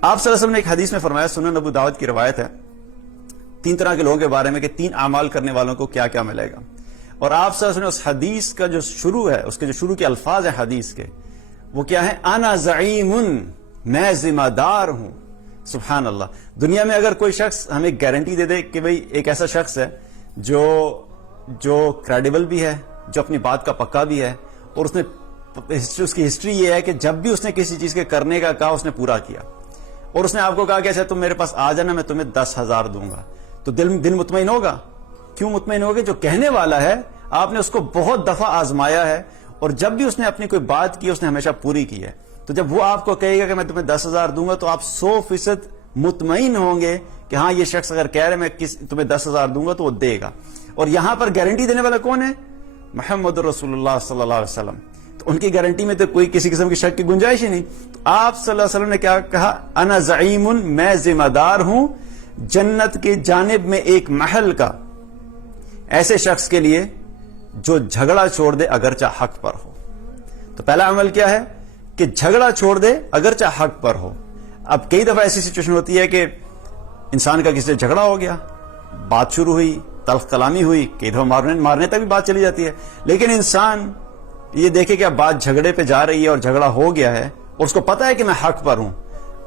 آپ صلی اللہ علیہ وسلم نے ایک حدیث میں فرمایا، سنن ابو داؤد کی روایت ہے، 3 طرح کے لوگوں کے بارے میں کہ 3 اعمال کرنے والوں کو کیا کیا ملے گا. اور آپ صلی اللہ علیہ وسلم نے اس حدیث کا جو شروع ہے، اس کے جو شروع کے الفاظ ہیں حدیث کے، وہ کیا ہے؟ انا زعیم، میں ذمہ دار ہوں. سبحان اللہ. دنیا میں اگر کوئی شخص ہمیں گارنٹی دے دے کہ بھئی ایک ایسا شخص ہے جو کریڈیبل بھی ہے، جو اپنی بات کا پکا بھی ہے، اور اس کی ہسٹری یہ ہے کہ جب بھی اس نے کسی چیز کے کرنے کا کہا اس نے پورا کیا، اور اس نے آپ کو کہا کہ اچھا تم میرے پاس آ جانا، میں تمہیں 10,000 دوں گا، تو دل مطمئن ہوگا. کیوں مطمئن ہوگا؟ جو کہنے والا ہے آپ نے اس کو بہت دفعہ آزمایا ہے، اور جب بھی اس نے اپنی کوئی بات کی اس نے ہمیشہ پوری کی ہے. تو جب وہ آپ کو کہے گا کہ میں تمہیں 10,000 دوں گا، تو آپ 100% مطمئن ہوں گے کہ ہاں یہ شخص اگر کہہ رہے میں تمہیں 10,000 دوں گا تو وہ دے گا. اور یہاں پر گارنٹی دینے والا کون ہے؟ محمد رسول اللہ صلی اللہ علیہ وسلم. تو ان کی گارنٹی میں تو کوئی کسی قسم کی شک کی گنجائش ہی نہیں. تو آپ صلی اللہ علیہ وسلم نے کیا کہا؟ انا زعیم، میں ذمہ دار ہوں جنت کی جانب میں ایک محل کا، ایسے شخص کے لیے جو جھگڑا چھوڑ دے اگرچہ حق پر ہو. تو پہلا عمل کیا ہے کہ جھگڑا چھوڑ دے اگرچہ حق پر ہو. اب کئی دفعہ ایسی سچویشن ہوتی ہے کہ انسان کا کسی سے جھگڑا ہو گیا، بات شروع ہوئی، تلخ کلامی ہوئی، کئی دفعہ مارنے تک بھی بات چلی جاتی ہے، لیکن انسان یہ دیکھے کہ اب بات جھگڑے پہ جا رہی ہے اور جھگڑا ہو گیا ہے، اور اس کو پتا ہے کہ میں حق پر ہوں،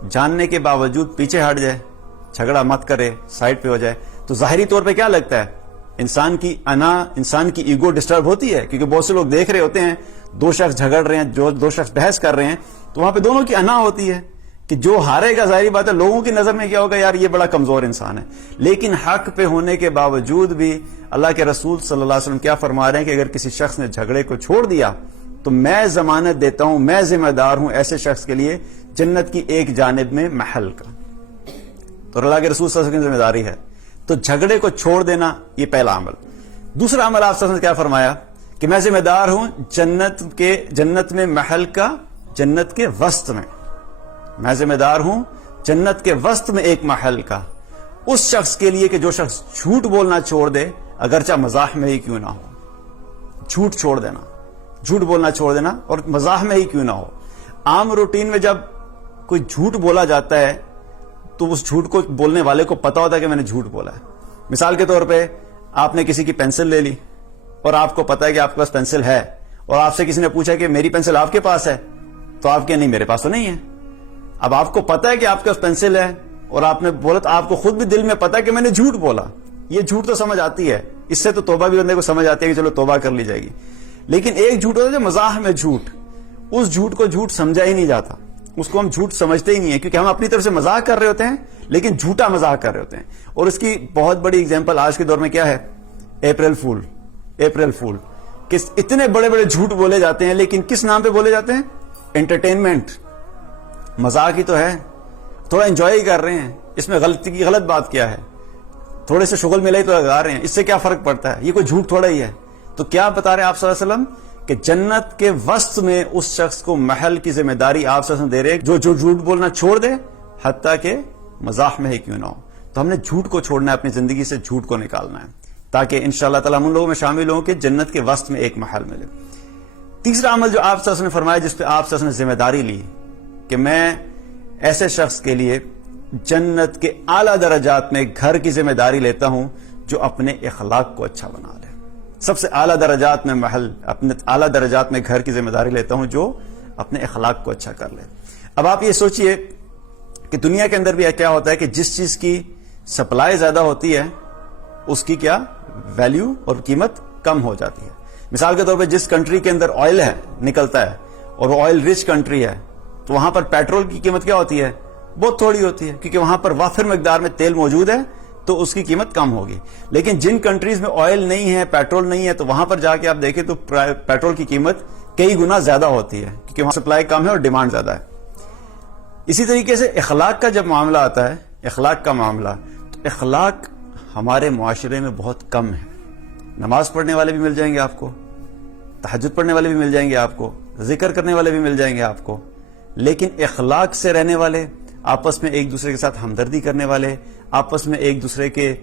جاننے کے باوجود پیچھے ہٹ جائے، جھگڑا مت کرے، سائڈ پہ ہو جائے. تو ظاہری طور پہ کیا لگتا ہے؟ انسان کی انا، انسان کی ایگو ڈسٹرب ہوتی ہے، کیونکہ بہت سے لوگ دیکھ رہے ہوتے ہیں 2 شخص جھگڑ رہے ہیں، دو شخص بحث کر رہے ہیں، تو وہاں پہ دونوں کی انا ہوتی ہے کہ جو ہارے گا، ظاہری بات ہے لوگوں کی نظر میں کیا ہوگا، یار یہ بڑا کمزور انسان ہے. لیکن حق پہ ہونے کے باوجود بھی اللہ کے رسول صلی اللہ علیہ وسلم کیا فرما رہے ہیں کہ اگر کسی شخص نے جھگڑے کو چھوڑ دیا تو میں ضمانت دیتا ہوں، میں ذمہ دار ہوں ایسے شخص کے لیے جنت کی ایک جانب میں محل کا. تو اللہ کے رسول صلی اللہ علیہ وسلم کی ذمہ داری ہے. تو جھگڑے کو چھوڑ دینا یہ پہلا عمل. دوسرا عمل آپ صلی اللہ علیہ وسلم نے کیا فرمایا کہ میں ذمہ دار ہوں جنت میں محل کا، جنت کے وسط میں. میں ذمہ دار ہوں جنت کے وسط میں ایک محل کا، اس شخص کے لیے کہ جو شخص جھوٹ بولنا چھوڑ دے اگرچہ مزاح میں ہی کیوں نہ ہو. جھوٹ چھوڑ دینا، جھوٹ بولنا چھوڑ دینا، اور مزاح میں ہی کیوں نہ ہو. عام روٹین میں جب کوئی جھوٹ بولا جاتا ہے تو اس جھوٹ کو بولنے والے کو پتا ہوتا ہے کہ میں نے جھوٹ بولا ہے. مثال کے طور پہ آپ نے کسی کی پینسل لے لی اور آپ کو پتا ہے کہ آپ کے پاس پینسل ہے، اور آپ سے کسی نے پوچھا کہ میری پینسل آپ کے پاس ہے، تو آپ کہ نہیں میرے پاس تو نہیں ہے. اب آپ کو پتا ہے کہ آپ کے پاس پینسل ہے اور آپ نے بولا، تو آپ کو خود بھی دل میں پتا ہے کہ میں نے جھوٹ بولا. یہ جھوٹ تو سمجھ آتی ہے، اس سے تو توبہ بھی بندے کو سمجھ آتی ہے کہ چلو توبہ کر لی جائے گی. لیکن ایک جھوٹ ہوتا ہے جو مزاح میں جھوٹ، اس جھوٹ کو جھوٹ سمجھا ہی نہیں جاتا، اس کو ہم جھوٹ سمجھتے ہی نہیں ہے، کیونکہ ہم اپنی طرف سے مزاح کر رہے ہوتے ہیں لیکن جھوٹا مزاح کر رہے ہوتے ہیں. اور اس کی بہت بڑی اگزامپل آج کے دور میں کیا ہے؟ April fool. کس اتنے بڑے بڑے جھوٹ بولے جاتے ہیں، لیکن کس نام پہ بولے جاتے ہیں؟ انٹرٹینمنٹ، مزاح ہی تو ہے، تھوڑا انجوائے ہی کر رہے ہیں. اس میں غلط بات کیا ہے؟ تھوڑے سے شغل ملے تو لگا رہے ہیں، اس سے کیا فرق پڑتا ہے؟ یہ کوئی جھوٹ تھوڑا ہی ہے. تو کیا بتا رہے ہیں آپ صلی اللہ علیہ وسلم کہ جنت کے وسط میں اس شخص کو محل کی ذمہ داری آپ صلی اللہ علیہ وسلم دے رہے ہیں جو جھوٹ بولنا چھوڑ دے حتیٰ کہ مزاح میں ہی کیوں نہ ہو. تو ہم نے جھوٹ کو چھوڑنا ہے، اپنی زندگی سے جھوٹ کو نکالنا ہے، تاکہ انشاءاللہ تعالیٰ ہم ان لوگوں میں شامل ہوں کہ جنت کے وسط میں ایک محل ملے. تیسرا عمل جو آپ صلی اللہ علیہ وسلم نے فرمایا، جس پہ آپ صلی اللہ علیہ وسلم نے ذمہ داری لی کہ میں ایسے شخص کے لیے جنت کے اعلیٰ درجات میں گھر کی ذمہ داری لیتا ہوں جو اپنے اخلاق کو اچھا بنا لے. سب سے اعلیٰ درجات میں محل، اپنے اعلیٰ درجات میں گھر کی ذمہ داری لیتا ہوں جو اپنے اخلاق کو اچھا کر لے. اب آپ یہ سوچئے کہ دنیا کے اندر بھی کیا ہوتا ہے کہ جس چیز کی سپلائی زیادہ ہوتی ہے اس کی کیا ویلیو اور قیمت کم ہو جاتی ہے. مثال کے طور پہ جس کنٹری کے اندر آئل ہے نکلتا ہے اور وہ آئل رچ کنٹری ہے، تو وہاں پر پیٹرول کی قیمت کیا ہوتی ہے؟ بہت تھوڑی ہوتی ہے، کیونکہ وہاں پر وافر مقدار میں تیل موجود ہے تو اس کی قیمت کم ہوگی. لیکن جن کنٹریز میں آئل نہیں ہے، پیٹرول نہیں ہے، تو وہاں پر جا کے آپ دیکھیں تو پیٹرول کی قیمت کئی گنا زیادہ ہوتی ہے، کیونکہ وہاں سپلائی کم ہے اور ڈیمانڈ زیادہ ہے. اسی طریقے سے اخلاق کا جب معاملہ آتا ہے، اخلاق کا معاملہ، تو اخلاق ہمارے معاشرے میں بہت کم ہے. نماز پڑھنے والے بھی مل جائیں گے آپ کو، تہجد پڑھنے والے بھی مل جائیں گے آپ کو، ذکر کرنے والے بھی مل جائیں گے آپ کو، لیکن اخلاق سے رہنے والے، آپس میں ایک دوسرے کے ساتھ ہمدردی کرنے والے، آپس میں ایک دوسرے کے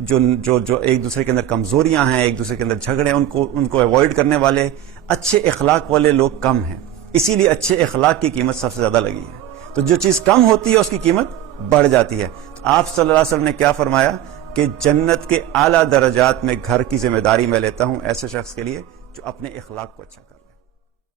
جو ایک دوسرے کے اندر کمزوریاں ہیں، ایک دوسرے کے اندر جھگڑے ان کو ایوائڈ کرنے والے، اچھے اخلاق والے لوگ کم ہیں. اسی لیے اچھے اخلاق کی قیمت سب سے زیادہ لگی ہے. تو تو جو چیز کم ہوتی ہے اس کی قیمت بڑھ جاتی ہے. آپ صلی اللہ علیہ وسلم نے کیا فرمایا کہ جنت کے اعلیٰ درجات میں گھر کی ذمہ داری میں لیتا ہوں ایسے شخص کے لیے جو اپنے اخلاق کو اچھا کرے.